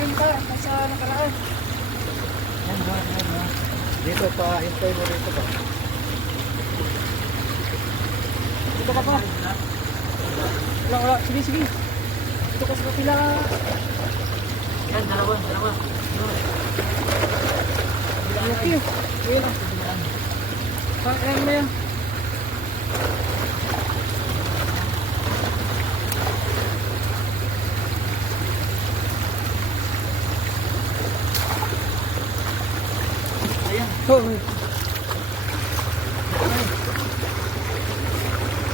Ayun ka, nasa nakaraan. Yan, yan, yan, yan. Dito pa, hintay mo dito pa. Dito ka pa. Wala, wala. Sige, sige. Dito ka sa kapila. Yan, dalawa, dalawa. Okay. Ayun na. Pang-end mo yan. Oh.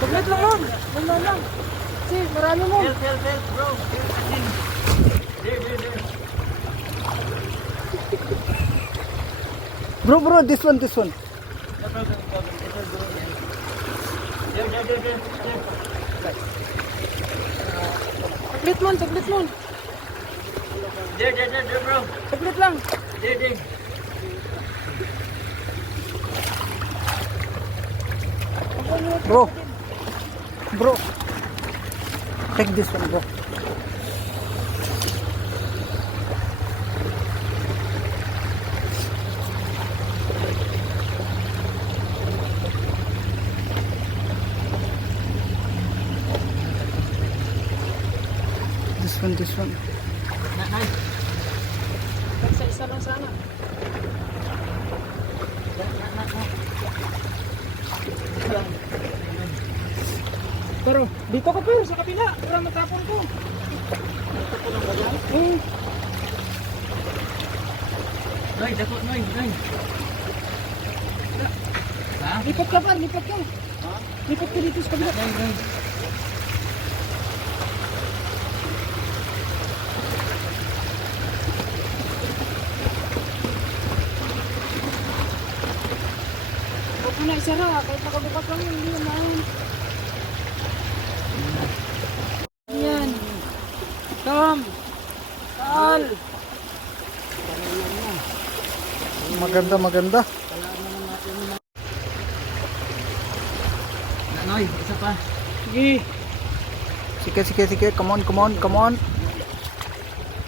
Saglit lang lang. Wala lang. Si, marami mo. Tell, tell, tell, bro. Here, asin. There, there, there. Bro, bro, this one, this one. No problem, no problem. There, there, there, there, mo, saglit mo. There, there, there, there, bro. Saglit lang. There, there. Bro. Bro. Take this one, bro. This one, this one. Na, nice. Isa-isa lang sana. Na, na, na, na. Pero, dito ka pa sa kapila. Para matapon ko. Eh, Noy, dako, noy, noy. Ha? lipat ka pa, lipat ka. Lipat ka dito sa kabila. Noy, noy. Na isara. Kahit nakabukas lang yun, hindi yun nahin. Tom. Tal. Maganda, maganda. Noy, isa pa. Sige. Sige, sige, sige. Come on, come on, come on.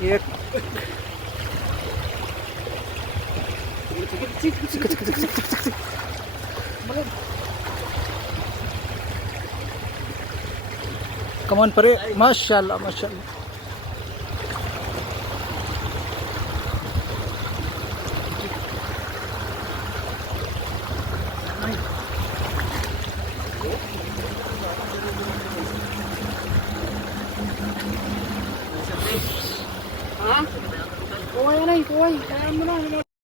Yeah. Sige, sige, sige. Sige, sige, sige, sige, sige, sige. Malag. Come on, pare. Mashallah, mashallah. Ha? Kuha yan ay, kuha. Kaya mo na.